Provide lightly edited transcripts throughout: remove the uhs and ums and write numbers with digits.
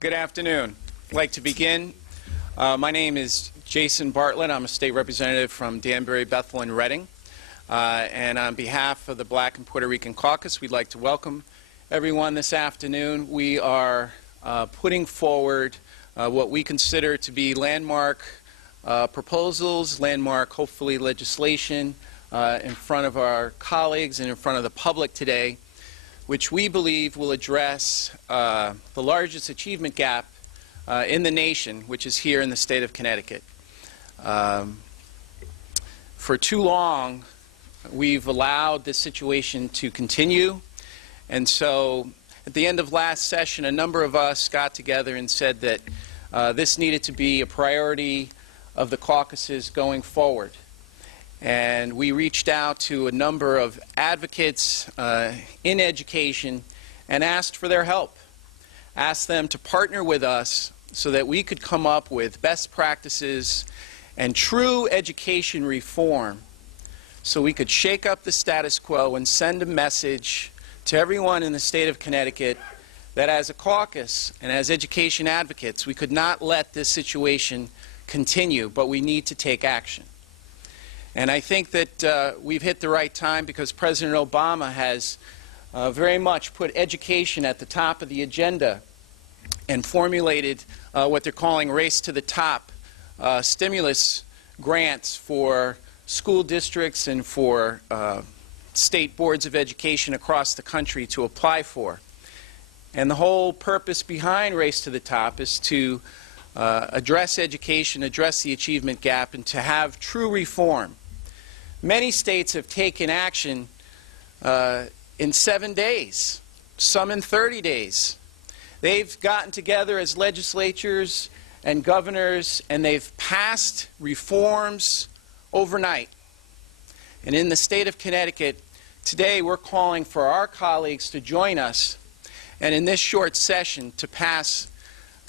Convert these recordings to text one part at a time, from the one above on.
Good afternoon. I'd like to begin. My name is Jason Bartlett. I'm a state representative from Danbury, Bethel, and Reading. And on behalf of the Black and Puerto Rican Caucus, we'd like to welcome everyone this afternoon. We are putting forward what we consider to be landmark proposals, landmark, hopefully, legislation in front of our colleagues and in front of the public today, which we believe will address the largest achievement gap in the nation, which is here in the state of Connecticut. For too long, we've allowed this situation to continue, and so at the end of last session, a number of us got together and said that this needed to be a priority of the caucuses going forward. And we reached out to a number of advocates in education and asked for their help, asked them to partner with us so that we could come up with best practices and true education reform so we could shake up the status quo and send a message to everyone in the state of Connecticut that as a caucus and as education advocates, we could not let this situation continue, but we need to take action. And I think that we've hit the right time because President Obama has very much put education at the top of the agenda and formulated what they're calling Race to the Top stimulus grants for school districts and for state boards of education across the country to apply for. And the whole purpose behind Race to the Top is to address education, address the achievement gap, and to have true reform. Many states have taken action in 7 days, some in 30 days. They've gotten together as legislatures and governors, and they've passed reforms overnight. And in the state of Connecticut, today we're calling for our colleagues to join us, and in this short session to pass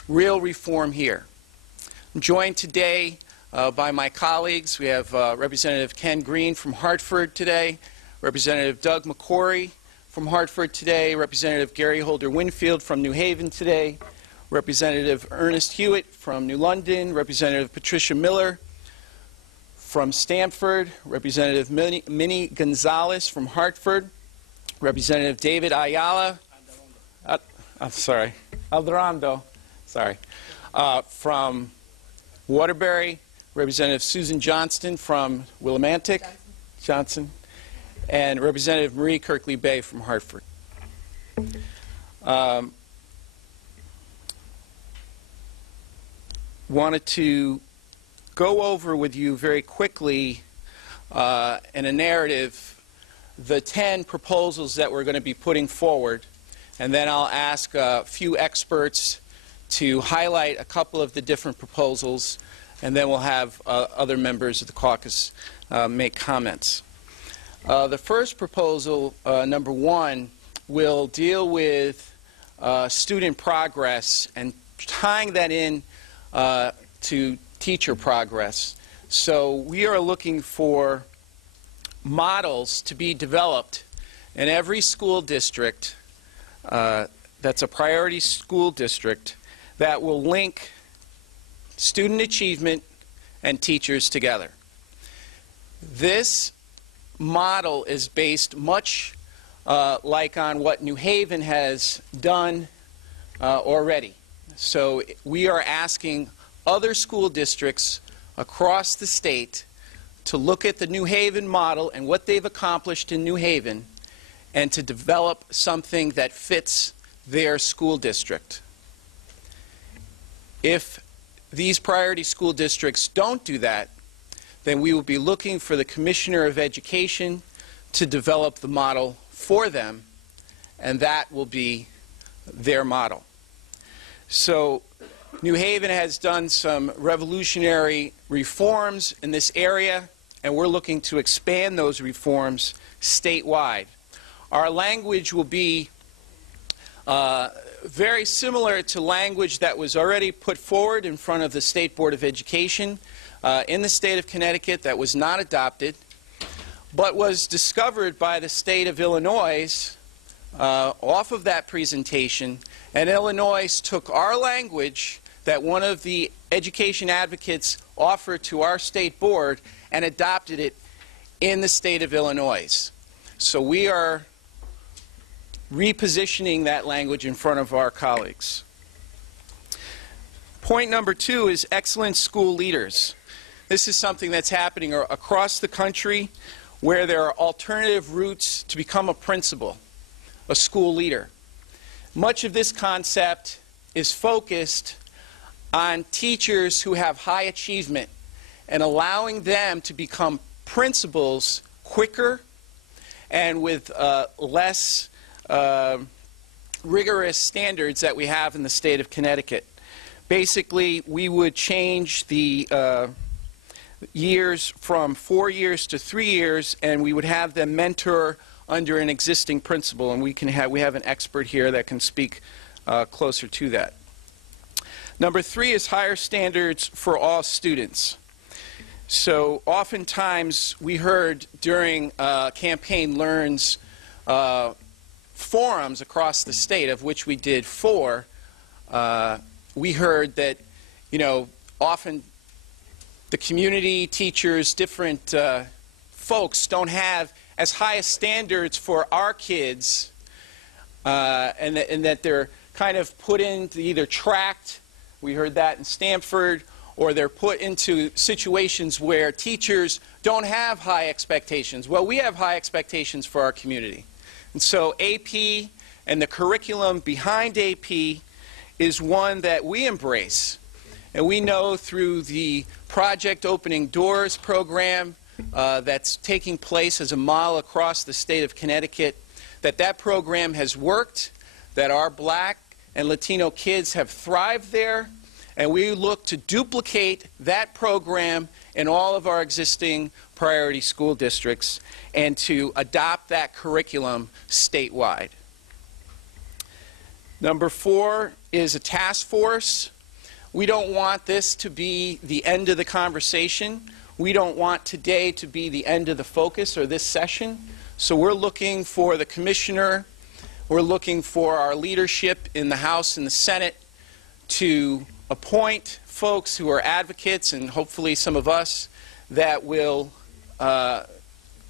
real reform here. I'm joined today by my colleagues. We have Representative Ken Green from Hartford today, Representative Doug McCory from Hartford today, Representative Gary Holder Winfield from New Haven today, Representative Ernest Hewitt from New London, Representative Patricia Miller from Stamford, Representative Minnie Gonzalez from Hartford, Representative David Ayala, Alderando, from Waterbury, Representative Susan Johnston from Willimantic, Johnson, and Representative Marie Kirkley Bay from Hartford. Wanted to go over with you very quickly in a narrative the 10 proposals that we're going to be putting forward, and then I'll ask a few experts to highlight a couple of the different proposals, and then we'll have other members of the caucus make comments. The first proposal, number 1, will deal with student progress and tying that in to teacher progress. So we are looking for models to be developed in every school district that's a priority school district that will link student achievement and teachers together. This model is based much like on what New Haven has done already. So we are asking other school districts across the state to look at the New Haven model and what they've accomplished in New Haven and to develop something that fits their school district. If these priority school districts don't do that, then we will be looking for the Commissioner of Education to develop the model for them, and that will be their model. So New Haven has done some revolutionary reforms in this area, and we're looking to expand those reforms statewide. Our language will be very similar to language that was already put forward in front of the State Board of Education in the state of Connecticut that was not adopted, but was discovered by the state of Illinois off of that presentation And Illinois took our language that one of the education advocates offered to our state board and adopted it in the state of Illinois. So we are repositioning that language in front of our colleagues. Point number 2 is excellent school leaders. This is something that's happening across the country where there are alternative routes to become a principal, a school leader. Much of this concept is focused on teachers who have high achievement and allowing them to become principals quicker and with less rigorous standards that we have in the state of Connecticut. Basically, we would change the years from 4 years to 3 years, and we would have them mentor under an existing principal, and we have an expert here that can speak closer to that. Number 3 is higher standards for all students. So oftentimes we heard during Campaign Learn's forums across the state, of which we did 4, we heard that, often the community, teachers, different folks don't have as high a standards for our kids, and that they're kind of put into either tracked, we heard that in Stamford, or they're put into situations where teachers don't have high expectations. Well, we have high expectations for our community. And so AP and the curriculum behind AP is one that we embrace. And we know through the Project Opening Doors program that's taking place as a model across the state of Connecticut, that program has worked, that our Black and Latino kids have thrived there, and we look to duplicate that program in all of our existing priority school districts and to adopt that curriculum statewide. Number 4 is a task force. We don't want this to be the end of the conversation. We don't want today to be the end of the focus or this session. So we're looking for the commissioner, we're looking for our leadership in the House and the Senate to appoint folks who are advocates, and hopefully some of us, that will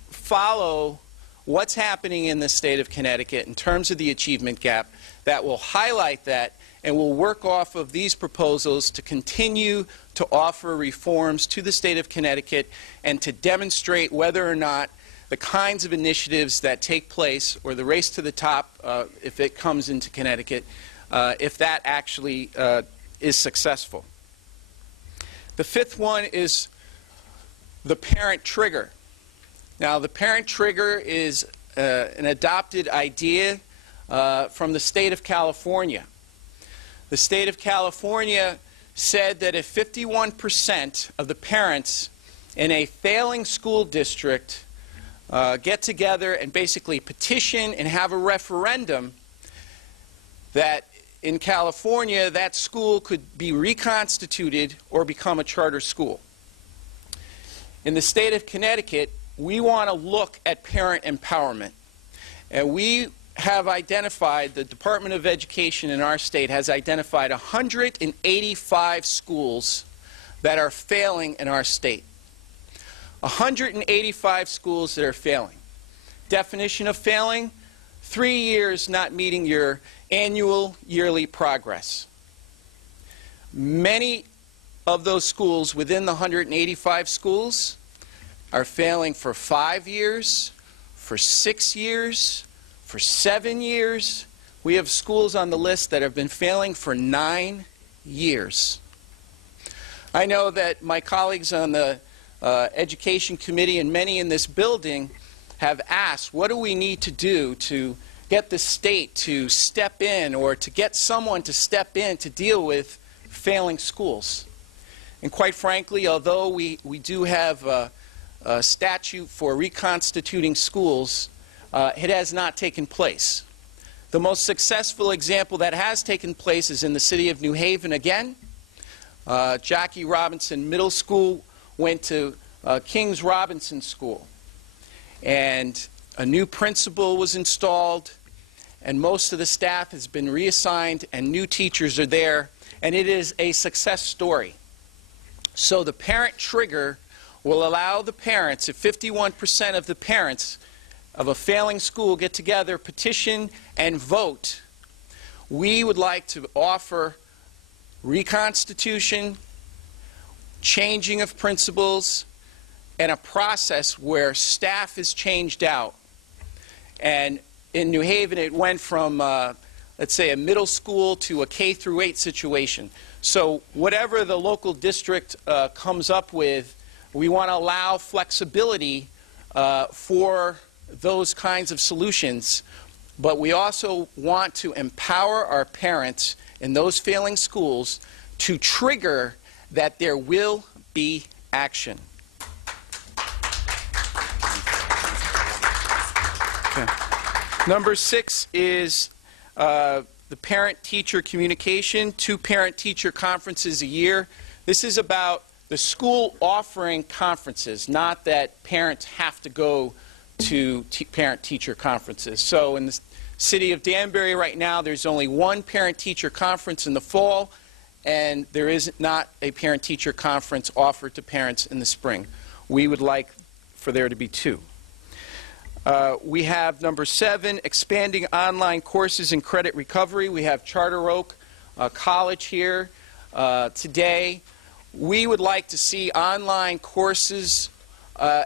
follow what's happening in the state of Connecticut in terms of the achievement gap, that will highlight that, and will work off of these proposals to continue to offer reforms to the state of Connecticut and to demonstrate whether or not the kinds of initiatives that take place, or the race to the top, if it comes into Connecticut, if that actually is successful. The 5th one is the parent trigger. Now, the parent trigger is an adopted idea from the state of California. The state of California said that if 51% of the parents in a failing school district get together and basically petition and have a referendum, that in California that school could be reconstituted or become a charter school. In the state of Connecticut, we want to look at parent empowerment. And we have identified, the Department of Education in our state has identified 185 schools that are failing in our state. 185 schools that are failing. Definition of failing: 3 years not meeting your annual yearly progress. Many of those schools within the 185 schools are failing for 5 years, for 6 years, for 7 years. We have schools on the list that have been failing for 9 years. I know that my colleagues on the Education Committee and many in this building have asked, what do we need to do to get the state to step in, or to get someone to step in to deal with failing schools? And quite frankly, although we do have a statute for reconstituting schools, it has not taken place. The most successful example that has taken place is in the city of New Haven again. Jackie Robinson Middle School went to King's Robinson School, and a new principal was installed, and most of the staff has been reassigned, and new teachers are there, and it is a success story. So the parent trigger will allow the parents, if 51% of the parents of a failing school get together, petition, and vote, we would like to offer reconstitution, changing of principals, and a process where staff is changed out. And in New Haven, it went from, let's say, a middle school to a K-8 situation. So whatever the local district comes up with, we want to allow flexibility for those kinds of solutions. But we also want to empower our parents in those failing schools to trigger that there will be action. Okay. Number 6 is the parent-teacher communication, 2 parent-teacher conferences a year. This is about the school offering conferences, not that parents have to go to parent-teacher conferences. So in the city of Danbury right now, there's only 1 parent-teacher conference in the fall, and there is not a parent-teacher conference offered to parents in the spring. We would like for there to be 2. We have number 7, expanding online courses in credit recovery. We have Charter Oak College here today. We would like to see online courses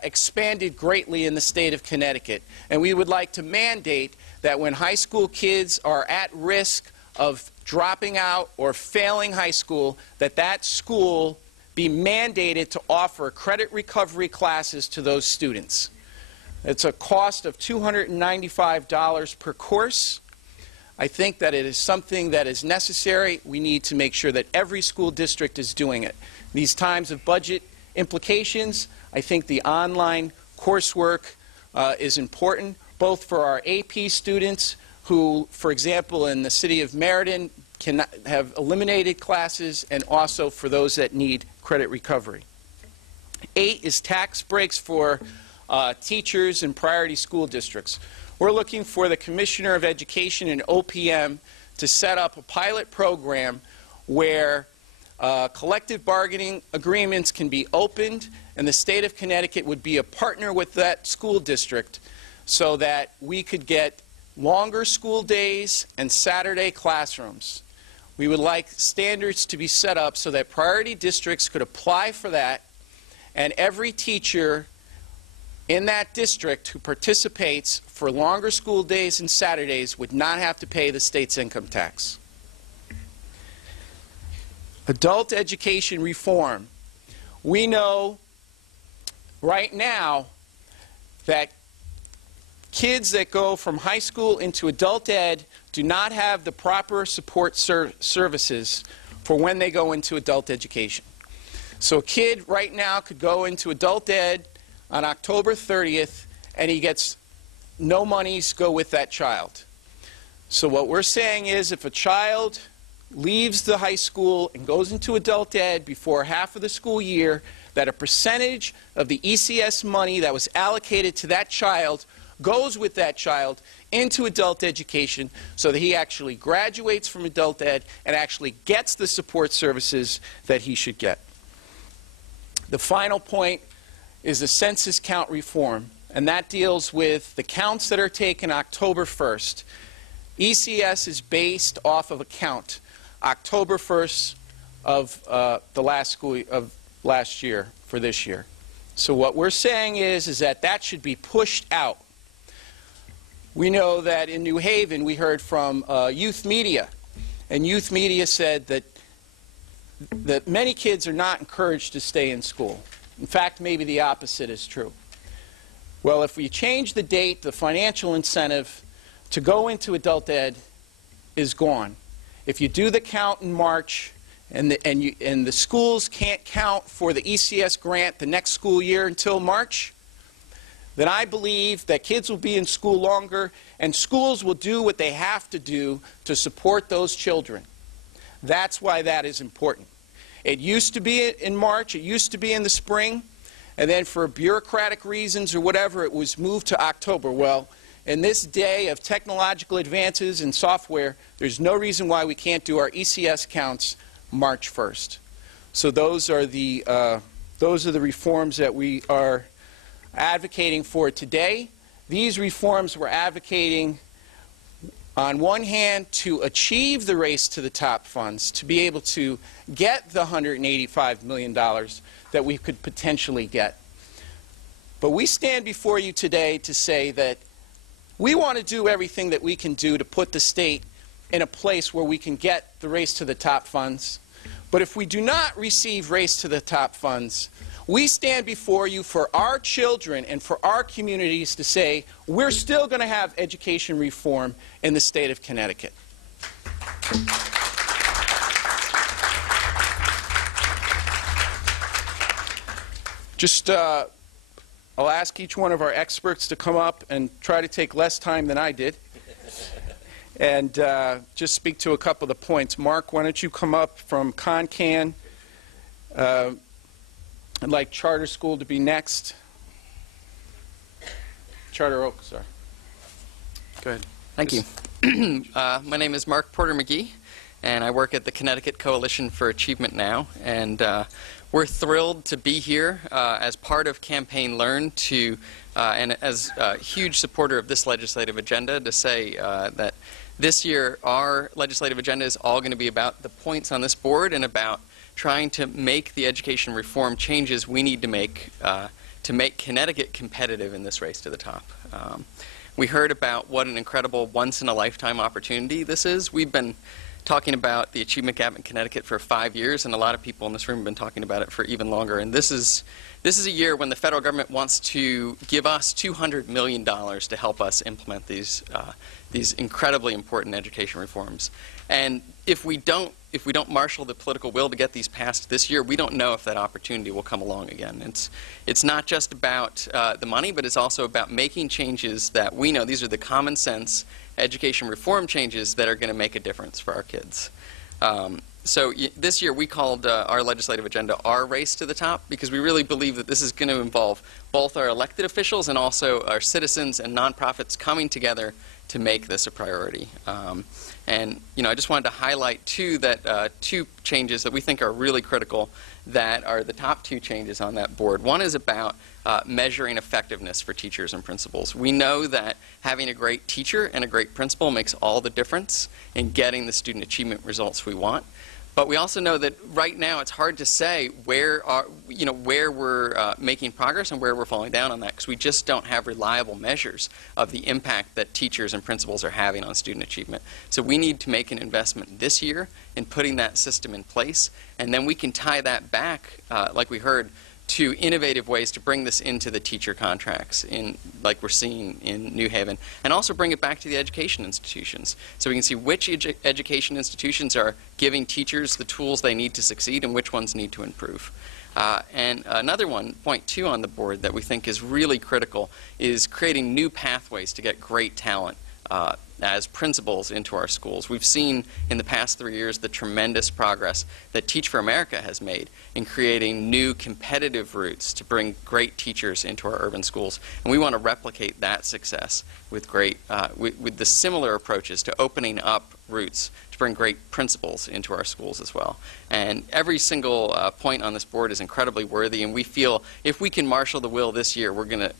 expanded greatly in the state of Connecticut. And we would like to mandate that when high school kids are at risk of dropping out or failing high school, that that school be mandated to offer credit recovery classes to those students. It's a cost of $295 per course. I think that it is something that is necessary. We need to make sure that every school district is doing it. These times of budget implications, I think the online coursework is important, both for our AP students who, for example, in the city of Meriden, can have eliminated classes, and also for those that need credit recovery. 8 is tax breaks for teachers in priority school districts. We're looking for the Commissioner of Education and OPM to set up a pilot program where collective bargaining agreements can be opened, and the state of Connecticut would be a partner with that school district so that we could get longer school days and Saturday classrooms. We would like standards to be set up so that priority districts could apply for that, and every teacher in that district who participates for longer school days and Saturdays would not have to pay the state's income tax. Adult education reform. We know right now that kids that go from high school into adult ed do not have the proper support services for when they go into adult education. So a kid right now could go into adult ed on October 30th, and he gets no monies go with that child. So what we're saying is if a child leaves the high school and goes into adult ed before half of the school year, that a percentage of the ECS money that was allocated to that child goes with that child into adult education so that he actually graduates from adult ed and actually gets the support services that he should get. The final point is the census count reform, and that deals with the counts that are taken October 1st. ECS is based off of a count October 1st of the last year for this year. So what we're saying is that that should be pushed out. We know that in New Haven we heard from youth media, and youth media said that many kids are not encouraged to stay in school. In fact, maybe the opposite is true. Well, if we change the date, the financial incentive to go into adult ed is gone. If you do the count in March and the schools can't count for the ECS grant the next school year until March, then I believe that kids will be in school longer and schools will do what they have to do to support those children. That's why that is important. It used to be in March, it used to be in the spring, and then for bureaucratic reasons or whatever, it was moved to October. Well, in this day of technological advances in software, there's no reason why we can't do our ECS counts March 1st. So those are the reforms that we are advocating for today. These reforms we're advocating, on one hand, to achieve the race to the top funds, to be able to get the $185 million that we could potentially get. But we stand before you today to say that we want to do everything that we can do to put the state in a place where we can get the race to the top funds. But if we do not receive race to the top funds, we stand before you for our children and for our communities to say we're still going to have education reform in the state of Connecticut. Just I'll ask each one of our experts to come up and try to take less time than I did and just speak to a couple of the points. Mark, why don't you come up from ConCan? I'd like Charter School to be next. Charter Oak, sorry. Go ahead. Thank you. My name is Mark Porter McGhee, and I work at the Connecticut Coalition for Achievement Now. And we're thrilled to be here as part of Campaign Learn and as a huge supporter of this legislative agenda to say that this year our legislative agenda is all going to be about the points on this board and about trying to make the education reform changes we need to make Connecticut competitive in this race to the top. We heard about what an incredible once-in-a-lifetime opportunity this is. We've been talking about the Achievement Gap in Connecticut for 5 years, and a lot of people in this room have been talking about it for even longer. And this is a year when the federal government wants to give us $200 million to help us implement these incredibly important education reforms. And if we don't marshal the political will to get these passed this year, we don't know if that opportunity will come along again. It's not just about the money, but it's also about making changes that we know these are the common sense education reform changes that are going to make a difference for our kids. So this year we called our legislative agenda Our Race to the Top, because we really believe that this is going to involve both our elected officials and also our citizens and nonprofits coming together to make this a priority. And I just wanted to highlight two changes that we think are really critical that are the top two changes on that board. One is about measuring effectiveness for teachers and principals. We know that having a great teacher and a great principal makes all the difference in getting the student achievement results we want. But we also know that right now it's hard to say where we're making progress and where we're falling down on that, because we just don't have reliable measures of the impact that teachers and principals are having on student achievement. So we need to make an investment this year in putting that system in place, and then we can tie that back, like we heard, to innovative ways to bring this into the teacher contracts, like we're seeing in New Haven, and also bring it back to the education institutions. So we can see which education institutions are giving teachers the tools they need to succeed and which ones need to improve. And another one, point 2 on the board that we think is really critical, is creating new pathways to get great talent as principals into our schools. We've seen in the past 3 years the tremendous progress that Teach for America has made in creating new competitive routes to bring great teachers into our urban schools. And we want to replicate that success with with the similar approaches to opening up routes to bring great principals into our schools as well. And every single point on this board is incredibly worthy, and we feel if we can marshal the will this year, we're gonna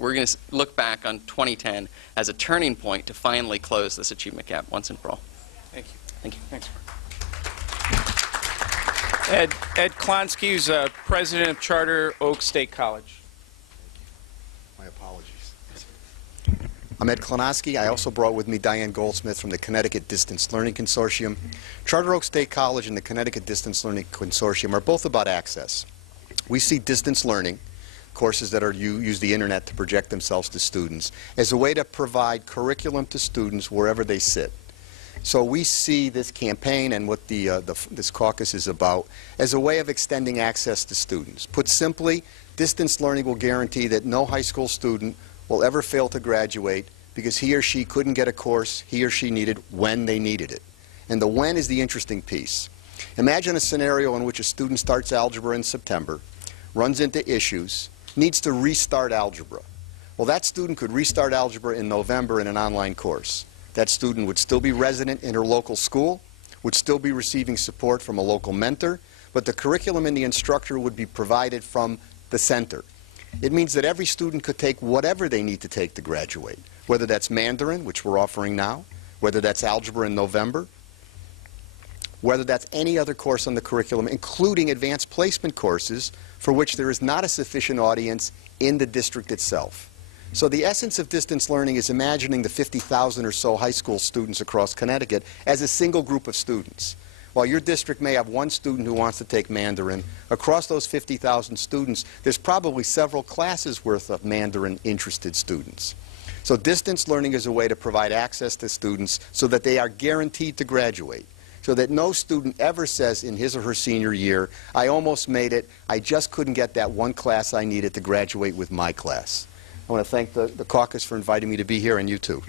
look back on 2010 as a turning point to finally close this achievement gap once and for all. Thank you. Thank you. Thanks, Mark. Ed Klonsky, who's president of Charter Oak State College. My apologies. I'm Ed Klonsky. I also brought with me Diane Goldsmith from the Connecticut Distance Learning Consortium. Charter Oak State College and the Connecticut Distance Learning Consortium are both about access. We see distance learning, courses that use the internet to project themselves to students, as a way to provide curriculum to students wherever they sit. So we see this campaign and what this caucus is about as a way of extending access to students. Put simply, distance learning will guarantee that no high school student will ever fail to graduate because he or she couldn't get a course he or she needed when they needed it. And the when is the interesting piece. Imagine a scenario in which a student starts algebra in September, runs into issues, needs to restart algebra. Well, that student could restart algebra in November in an online course. That student would still be resident in her local school, would still be receiving support from a local mentor, but the curriculum and the instructor would be provided from the center. It means that every student could take whatever they need to take to graduate, whether that's Mandarin, which we're offering now, whether that's algebra in November, whether that's any other course on the curriculum, including advanced placement courses for which there is not a sufficient audience in the district itself. So the essence of distance learning is imagining the 50,000 or so high school students across Connecticut as a single group of students. While your district may have one student who wants to take Mandarin, across those 50,000 students, there's probably several classes worth of Mandarin-interested students. So distance learning is a way to provide access to students so that they are guaranteed to graduate, so that no student ever says in his or her senior year, I almost made it, I just couldn't get that one class I needed to graduate with my class. I want to thank the caucus for inviting me to be here, and you too.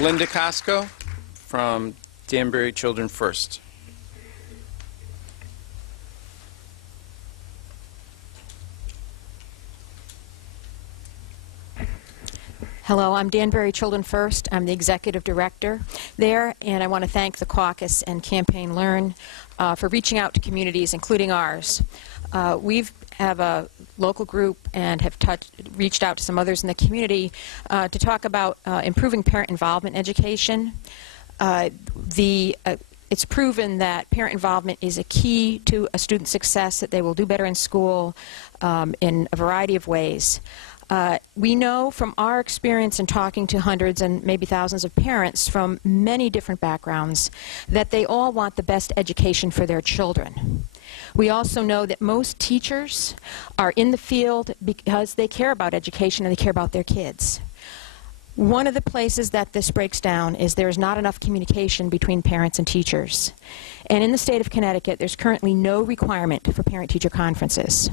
Linda Costco from Danbury Children First. Hello, I'm Danbury Children First. I'm the executive director there, and I want to thank the caucus and Campaign Learn for reaching out to communities, including ours. We have a local group and have reached out to some others in the community to talk about improving parent involvement education. It's proven that parent involvement is a key to a student's success, that they will do better in school in a variety of ways. We know from our experience in talking to hundreds and maybe thousands of parents from many different backgrounds that they all want the best education for their children. We also know that most teachers are in the field because they care about education and they care about their kids. One of the places that this breaks down is there's not enough communication between parents and teachers. And in the state of Connecticut, there's currently no requirement for parent-teacher conferences.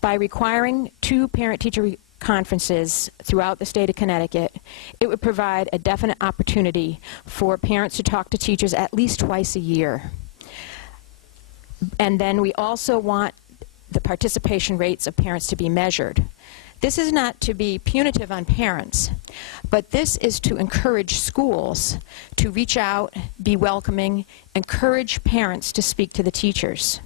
By requiring 2 parent-teacher conferences throughout the state of Connecticut, it would provide a definite opportunity for parents to talk to teachers at least twice a year. And then we also want the participation rates of parents to be measured. This is not to be punitive on parents, but this is to encourage schools to reach out, be welcoming, encourage parents to speak to the teachers.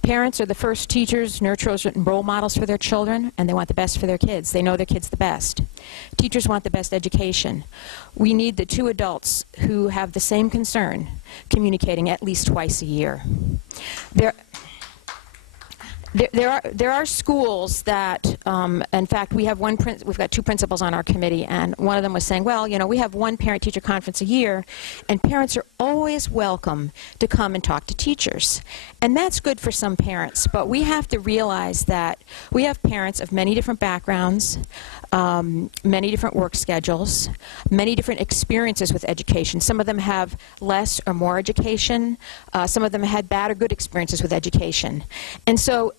Parents are the first teachers, nurturers, and role models for their children, and they want the best for their kids. They know their kids the best. Teachers want the best education. We need the 2 adults who have the same concern communicating at least twice a year. There are schools that, in fact, we've got 2 principals on our committee, and one of them was saying, well, you know, we have 1 parent-teacher conference a year, and parents are always welcome to come and talk to teachers. And that's good for some parents, but we have to realize that we have parents of many different backgrounds, many different work schedules, many different experiences with education. Some of them have less or more education. Some of them had bad or good experiences with education. And so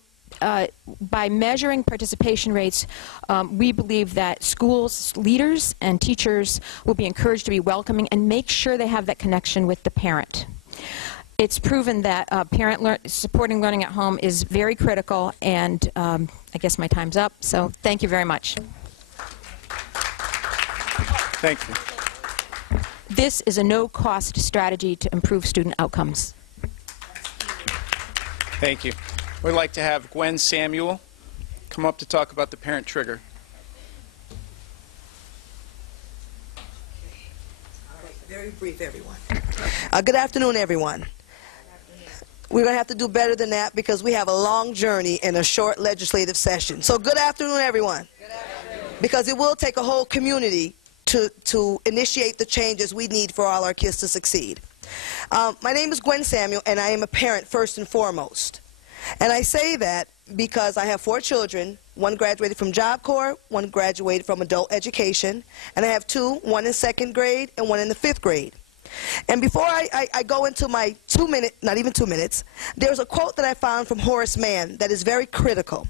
by measuring participation rates, we believe that schools, leaders, and teachers will be encouraged to be welcoming and make sure they have that connection with the parent. It's proven that supporting learning at home is very critical, and I guess my time's up, so thank you very much. Thank you. This is a no-cost strategy to improve student outcomes. Thank you. We'd like to have Gwen Samuel come up to talk about the parent trigger. All right, very brief, everyone. Good afternoon, everyone. We're going to have to do better than that because we have a long journey in a short legislative session. So good afternoon, everyone. Good afternoon. Because it will take a whole community to initiate the changes we need for all our kids to succeed. My name is Gwen Samuel, and I am a parent first and foremost. And I say that because I have 4 children. 1 graduated from Job Corps, 1 graduated from adult education, and I have 2, 1 in 2nd grade and 1 in the 5th grade. And before I go into my 2-minute, not even 2 minutes, there's a quote that I found from Horace Mann that is very critical.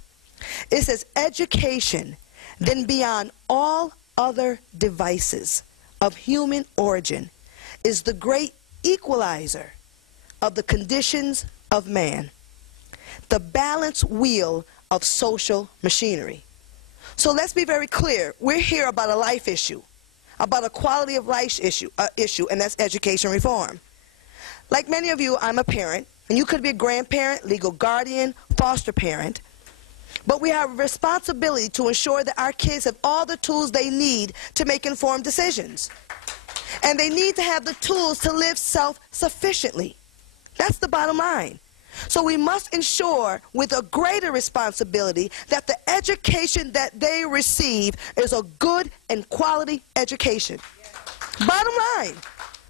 It says, education, then beyond all other devices of human origin, is the great equalizer of the conditions of man, the balance wheel of social machinery. So let's be very clear. We're here about a life issue, about a quality of life issue, and that's education reform. Like many of you, I'm a parent, and you could be a grandparent, legal guardian, foster parent, but we have a responsibility to ensure that our kids have all the tools they need to make informed decisions. And they need to have the tools to live self-sufficiently. That's the bottom line. So we must ensure with a greater responsibility that the education that they receive is a good and quality education. Bottom line.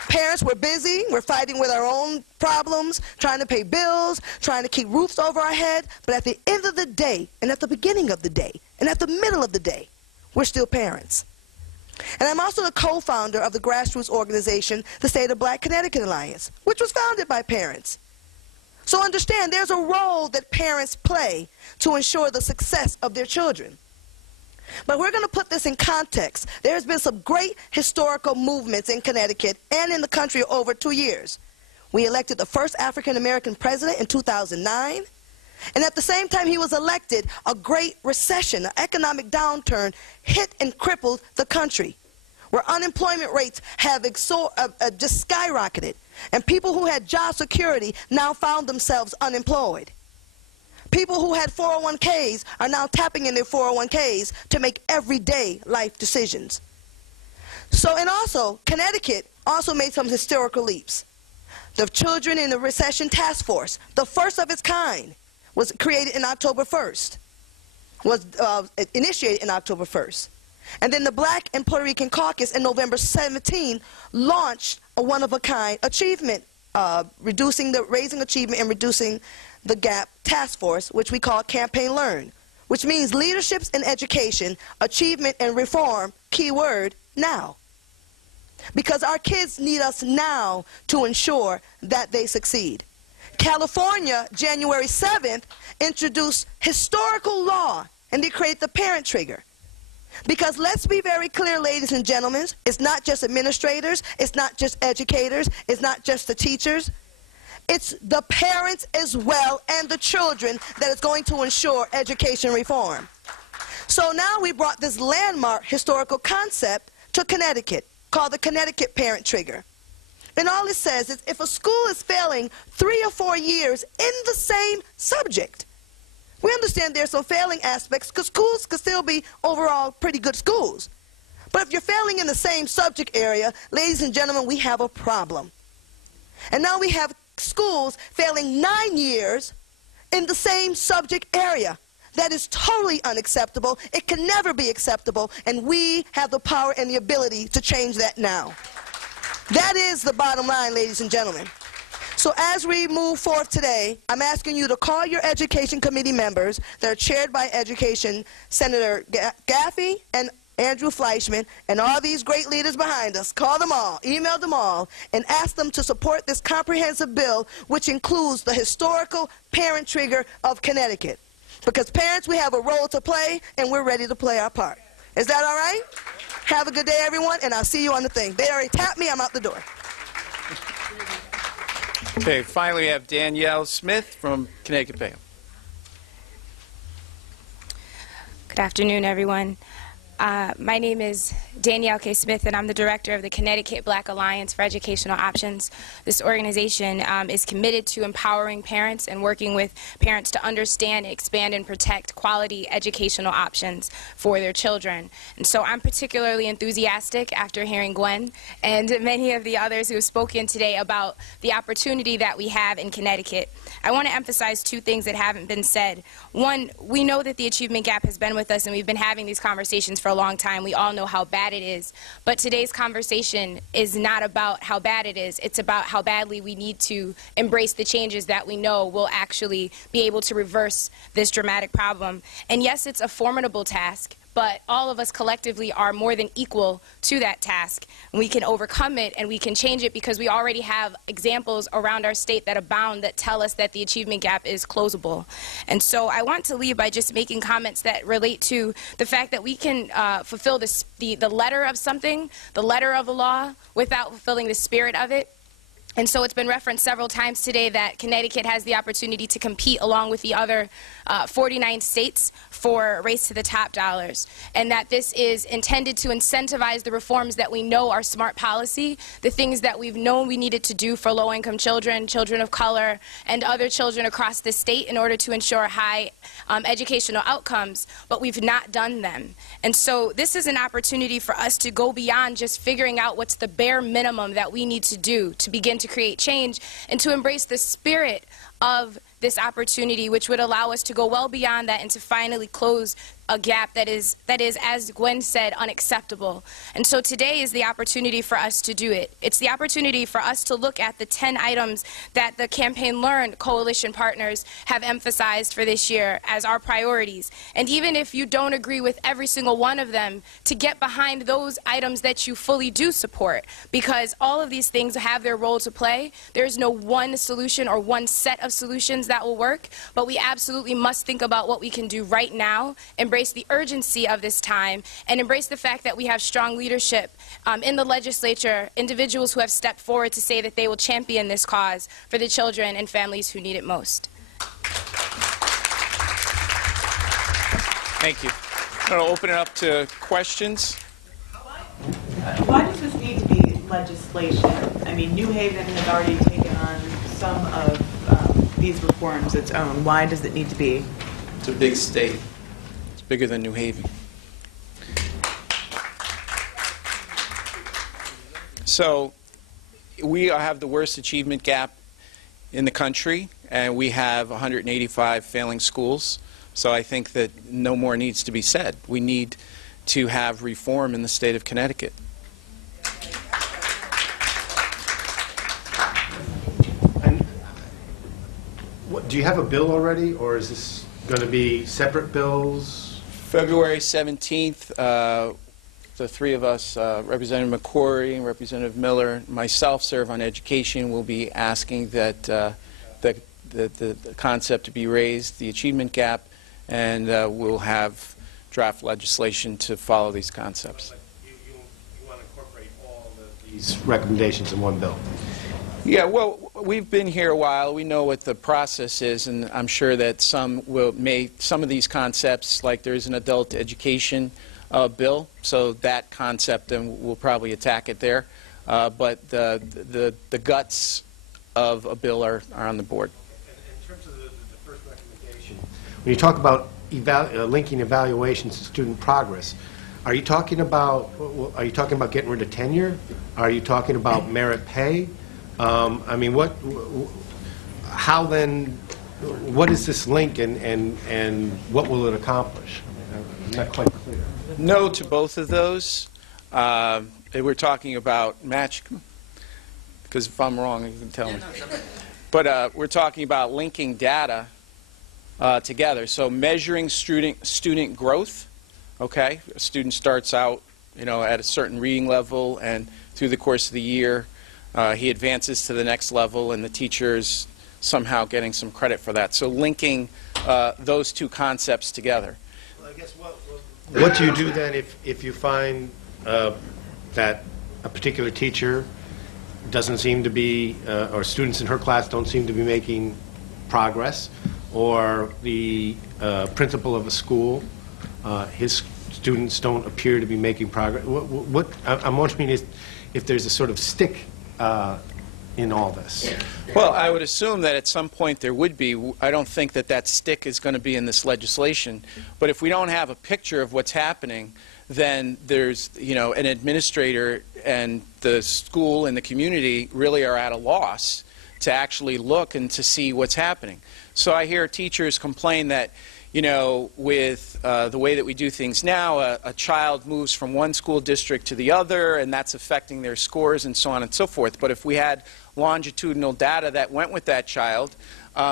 Parents, we're busy, we're fighting with our own problems, trying to pay bills, trying to keep roofs over our head, but at the end of the day, and at the beginning of the day, and at the middle of the day, we're still parents. And I'm also the co-founder of the grassroots organization, the State of Black Connecticut Alliance, which was founded by parents. So understand, there's a role that parents play to ensure the success of their children. But we're going to put this in context. There's been some great historical movements in Connecticut and in the country over 2 years. We elected the first African-American president in 2009. And at the same time he was elected, a great recession, an economic downturn, hit and crippled the country, where unemployment rates have just skyrocketed. And people who had job security now found themselves unemployed. People who had 401ks are now tapping in their 401ks to make everyday life decisions. So, and also, Connecticut also made some historical leaps. The Children in the Recession Task Force, the first of its kind, was created in October 1st, was initiated in October 1st. And then the Black and Puerto Rican Caucus in November 17 launched a one-of-a-kind achievement, raising achievement and reducing the gap task force, which we call Campaign Learn, which means leaderships in education, achievement and reform, keyword, now. Because our kids need us now to ensure that they succeed. California, January 7th, introduced historical law, and they created the parent trigger. Because let's be very clear, ladies and gentlemen, it's not just administrators, it's not just educators, it's not just the teachers. It's the parents as well and the children that is going to ensure education reform. So now we brought this landmark historical concept to Connecticut called the Connecticut Parent Trigger. And all it says is if a school is failing 3 or 4 years in the same subject, we understand there's some failing aspects because schools could still be overall pretty good schools. But if you're failing in the same subject area, ladies and gentlemen, we have a problem. And now we have schools failing 9 years in the same subject area. That is totally unacceptable. It can never be acceptable, and we have the power and the ability to change that now. That is the bottom line, ladies and gentlemen. So as we move forth today, I'm asking you to call your education committee members that are chaired by Education Senator Gaffey and Andrew Fleischman, and all these great leaders behind us. Call them all, email them all, and ask them to support this comprehensive bill, which includes the historical parent trigger of Connecticut. Because parents, we have a role to play, and we're ready to play our part. Is that all right? Have a good day, everyone, and I'll see you on the thing. They already tapped me. I'm out the door. Okay, finally we have Danielle Smith from Connecticut Bay. Good afternoon, everyone. My name is Danielle K. Smith, and I'm the director of the Connecticut Black Alliance for Educational Options. This organization is committed to empowering parents and working with parents to understand, expand, and protect quality educational options for their children. And so I'm particularly enthusiastic after hearing Gwen and many of the others who have spoken today about the opportunity that we have in Connecticut. I want to emphasize 2 things that haven't been said. One, we know that the achievement gap has been with us, and we've been having these conversations for a long time. We all know how bad it is. But today's conversation is not about how bad it is. It's about how badly we need to embrace the changes that we know will actually be able to reverse this dramatic problem. And yes, it's a formidable task, but all of us collectively are more than equal to that task. And we can overcome it, and we can change it because we already have examples around our state that abound that tell us that the achievement gap is closable. And so I want to leave by just making comments that relate to the fact that we can fulfill the letter of something, the letter of the law, without fulfilling the spirit of it. And so it's been referenced several times today that Connecticut has the opportunity to compete along with the other 49 states for Race to the Top dollars, and that this is intended to incentivize the reforms that we know are smart policy, the things that we've known we needed to do for low-income children, children of color, and other children across the state in order to ensure high educational outcomes, but we've not done them. And so this is an opportunity for us to go beyond just figuring out what's the bare minimum that we need to do to begin to create change and to embrace the spirit of this opportunity, which would allow us to go well beyond that and to finally close a gap that is, as Gwen said, unacceptable. And so today is the opportunity for us to do it. It's the opportunity for us to look at the 10 items that the Campaign Learn coalition partners have emphasized for this year as our priorities. And even if you don't agree with every single one of them, to get behind those items that you fully do support, because all of these things have their role to play. There is no one solution or one set of solutions that will work, but we absolutely must think about what we can do right now, embrace the urgency of this time, and embrace the fact that we have strong leadership in the legislature, individuals who have stepped forward to say that they will champion this cause for the children and families who need it most. Thank you. I'm going to open it up to questions. Why does this need to be legislation? I mean, New Haven has already taken on some of these reforms its own. Why does it need to be? It's a big state. It's bigger than New Haven. So we have the worst achievement gap in the country, and we have 185 failing schools. So I think that no more needs to be said. We need to have reform in the state of Connecticut. Do you have a bill already, or is this going to be separate bills? February 17th, the three of us, Representative McCrory and Representative Miller, and myself, serve on education. We'll be asking that the concept to be raised, the achievement gap, and we'll have draft legislation to follow these concepts. You want to incorporate all of these recommendations in one bill? Yeah, well, we've been here a while. We know what the process is, and I'm sure that some of these concepts, like there's an adult education bill, so that concept, and we'll probably attack it there. But the guts of a bill are on the board. In terms of the first recommendation, when you talk about linking evaluations to student progress, are you talking about getting rid of tenure? Are you talking about merit pay? I mean, how then, what is this link, and what will it accomplish? I'm not quite clear. No to both of those. We're talking about match, because if I'm wrong, you can tell me. But we're talking about linking data together. So measuring student growth. Okay, a student starts out, at a certain reading level, and through the course of the year, he advances to the next level, and the teacher's somehow getting some credit for that. So linking those two concepts together. Well, I guess what do you do then if you find that a particular teacher doesn't seem to be, or students in her class don't seem to be making progress, or the principal of a school, his students don't appear to be making progress? What I'm wondering is if there's a sort of stick in all this. Well, I would assume that at some point there would be. I don't think that stick is going to be in this legislation. But if we don't have a picture of what's happening, then there's, an administrator and the school and the community really are at a loss to actually look and to see what's happening. So I hear teachers complain that, with the way that we do things now, a child moves from one school district to the other, and that's affecting their scores and so on and so forth. But if we had longitudinal data that went with that child,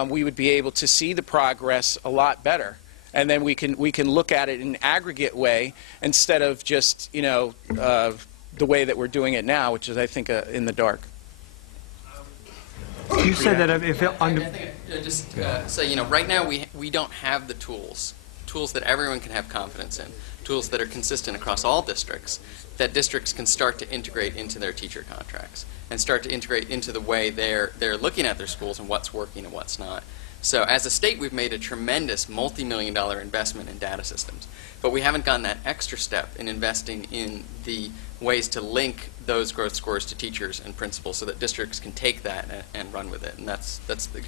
we would be able to see the progress a lot better. And then we can look at it in an aggregate way instead of just, the way that we're doing it now, which is, I think, in the dark. You said that if it just say, right now we don't have the tools that everyone can have confidence in, tools that are consistent across all districts. that districts can start to integrate into their teacher contracts and start to integrate into the way they're looking at their schools and what's working and what's not. So as a state, we've made a tremendous multi-million-dollar investment in data systems, but we haven't gone that extra step in investing in the ways to link those growth scores to teachers and principals so that districts can take that and run with it, and that's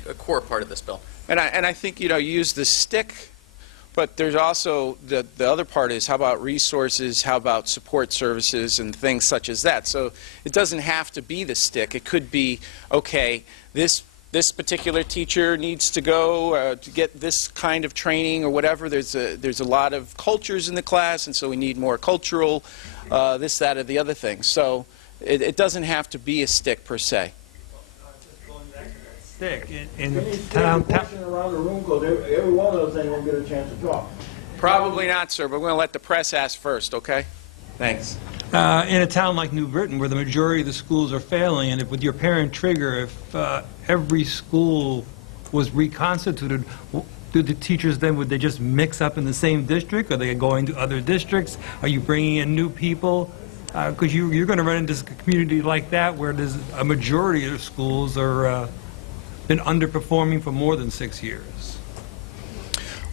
a core part of this bill. And I think, you use the stick, but there's also the other part is how about resources, how about support services and things such as that. So it doesn't have to be the stick. It could be, okay, this particular teacher needs to go to get this kind of training or whatever. There's a lot of cultures in the class, and so we need more cultural this, that, or the other thing. So it doesn't have to be a stick per se. Stick in the town. Around the room, because every one of those ain't gonna get a chance to talk. Probably not, sir, but we're going to let the press ask first, okay? Thanks. In a town like New Britain, where the majority of the schools are failing, and if with your parent trigger, if every school was reconstituted, do the teachers then, would they just mix up in the same district? Are they going to other districts? Are you bringing in new people? Because you're going to run into a community like that where there's a majority of the schools are been underperforming for more than 6 years.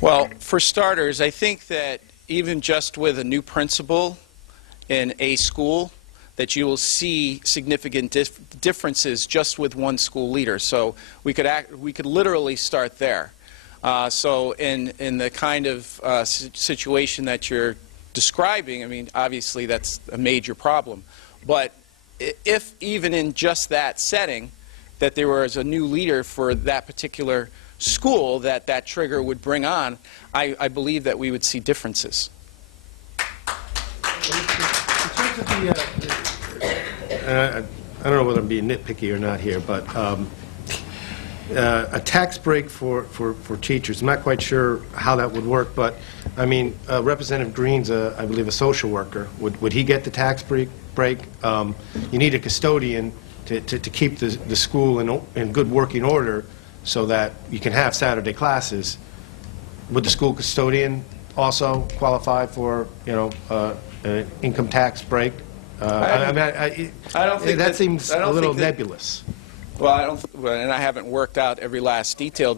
Well, for starters, I think that even just with a new principal in a school, that you will see significant differences just with one school leader. So we could literally start there. So in the kind of situation that you're describing, I mean, obviously that's a major problem. But if even in just that setting, that there was a new leader for that particular school that trigger would bring on, I believe that we would see differences. In terms of I don't know whether I'm being nitpicky or not here, but a tax break for teachers. I'm not quite sure how that would work, but I mean, Representative Green's, I believe, a social worker. Would he get the tax break? You need a custodian to keep the school in good working order so that you can have Saturday classes. Would the school custodian also qualify for, an income tax break? I don't think that seems a little nebulous. Well, and I haven't worked out every last detail.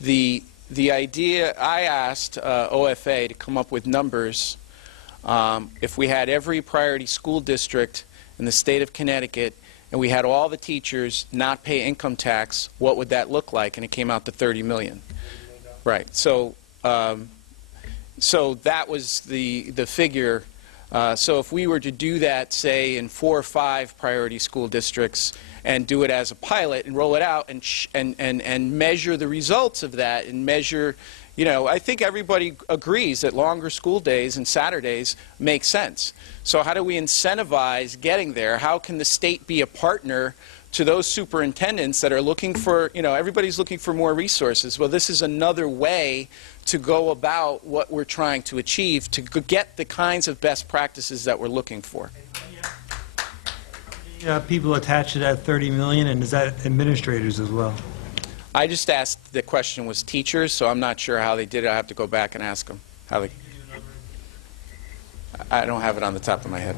The idea, I asked OFA to come up with numbers. If we had every priority school district in the state of Connecticut and we had all the teachers not pay income tax, what would that look like? And it came out to $30 million. Right. So that was the figure. So if we were to do that, say, in 4 or 5 priority school districts and do it as a pilot and roll it out and measure the results of that and measure, I think everybody agrees that longer school days and Saturdays make sense. So how do we incentivize getting there? How can the state be a partner to those superintendents that are looking for, everybody's looking for more resources? Well, this is another way to go about what we're trying to achieve, to get the kinds of best practices that we're looking for. People attached to that $30 million, and is that administrators as well? I just asked, the question was teachers, so I'm not sure how they did it. I have to go back and ask them how they. I don't have it on the top of my head.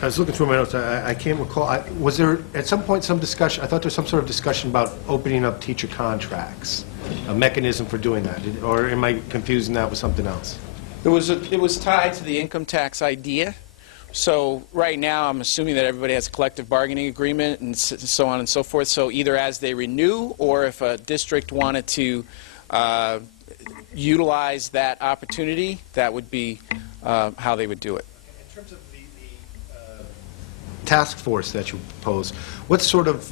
I was looking through my notes. I can't recall. Was there at some point some discussion? I thought there was some sort of discussion about opening up teacher contracts, a mechanism for doing that. Or am I confusing that with something else? It was tied to the income tax idea. So right now I'm assuming that everybody has a collective bargaining agreement and so on and so forth. So either as they renew or if a district wanted to utilize that opportunity, that would be how they would do it. In terms of the task force that you propose, what sort of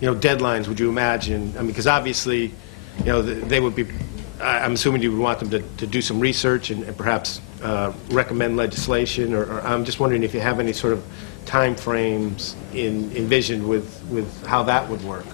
deadlines would you imagine? I mean, because obviously, they would be. I'm assuming you would want them to do some research and perhaps recommend legislation. Or I'm just wondering if you have any sort of time frames envisioned with how that would work.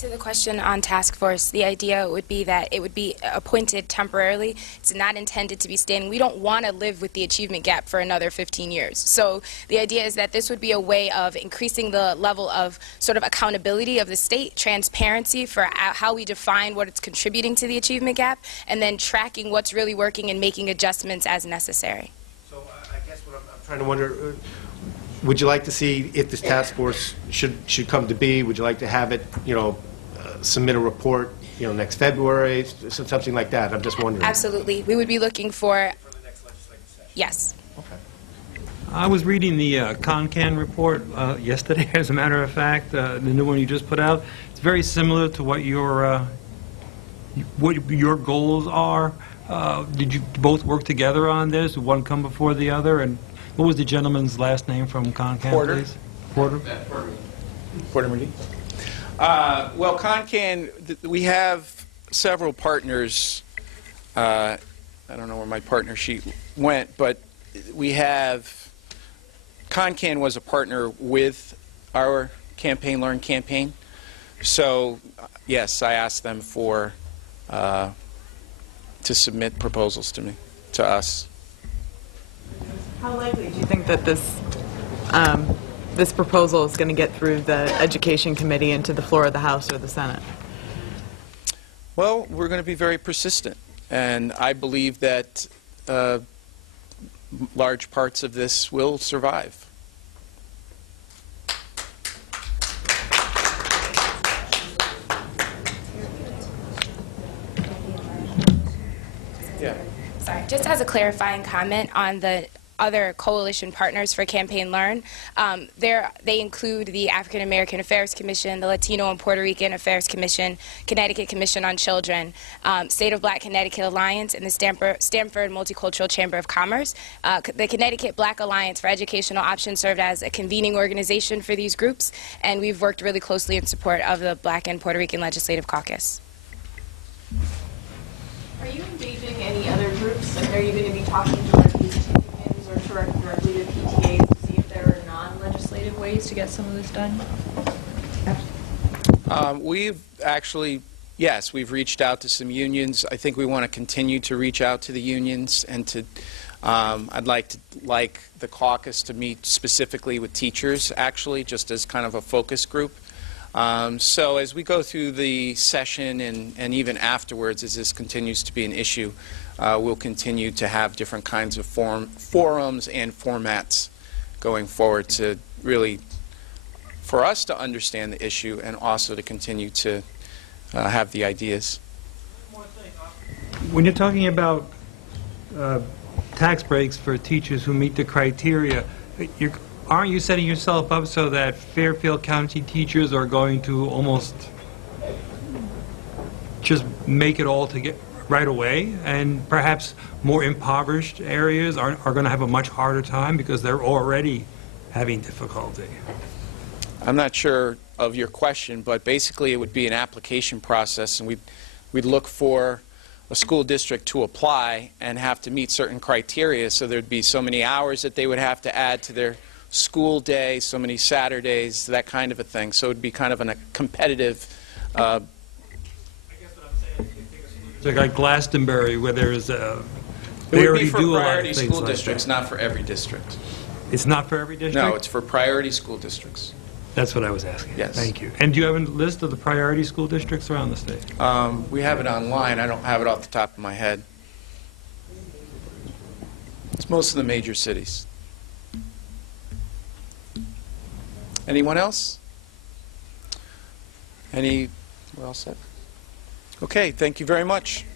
To the question on task force, the idea would be that it would be appointed temporarily. It's not intended to be standing. We don't want to live with the achievement gap for another 15 years. So the idea is that this would be a way of increasing the level of sort of accountability of the state, transparency for how we define what it's contributing to the achievement gap, and then tracking what's really working and making adjustments as necessary. So I guess what I'm trying to wonder, would you like to see, if this task force should come to be, would you like to have it, submit a report, next February, something like that? I'm just wondering. Absolutely. We would be looking for the next legislative session. yes. Okay. I was reading the CONCAN report yesterday, as a matter of fact, the new one you just put out. It's very similar to what your goals are. Did you both work together on this? Did one come before the other? And what was the gentleman's last name from CONCAN, Porter. please? Porter? Porter McGhee. Well, CONCAN, we have several partners. I don't know where my partner sheet went, but we have, CONCAN was a partner with our Campaign Learn campaign. So, yes, I asked them to submit proposals to us. How likely do you think that this this proposal is going to get through the Education Committee and to the floor of the House or the Senate? Well, we're going to be very persistent, and I believe that large parts of this will survive. Yeah. Sorry, just as a clarifying comment on the other coalition partners for Campaign Learn, they include the African American Affairs Commission, the Latino and Puerto Rican Affairs Commission, Connecticut Commission on Children, State of Black Connecticut Alliance, and the Stamford Multicultural Chamber of Commerce. The Connecticut Black Alliance for Educational Options served as a convening organization for these groups, and we've worked really closely in support of the Black and Puerto Rican Legislative Caucus. Are you engaging any other groups? Like, are you going to be talking directly to unions or directly to PTAs to see if there are non-legislative ways to get some of this done? We've actually, yes, we've reached out to some unions. I think we want to continue to reach out to the unions, and to, I'd like the caucus to meet specifically with teachers, actually, just as kind of a focus group. So as we go through the session and even afterwards, as this continues to be an issue, we'll continue to have different kinds of forums and formats going forward to really, for us to understand the issue and also to continue to have the ideas. When you're talking about tax breaks for teachers who meet the criteria, aren't you setting yourself up so that Fairfield County teachers are going to almost just make it all to get right away, and perhaps more impoverished areas are going to have a much harder time because they're already having difficulty? I'm not sure of your question, but basically it would be an application process, and we'd look for a school district to apply and have to meet certain criteria. So there'd be so many hours that they would have to add to their school day, so many Saturdays, that kind of a thing. So it would be kind of a competitive. I guess what I'm saying is like Glastonbury, where there's It would be for priority school districts, not for every district. It's not for every district? No, it's for priority school districts. That's what I was asking. Yes. Thank you. And do you have a list of the priority school districts around the state? We have it online. I don't have it off the top of my head. It's most of the major cities. Anyone else? We're all set? Okay, thank you very much.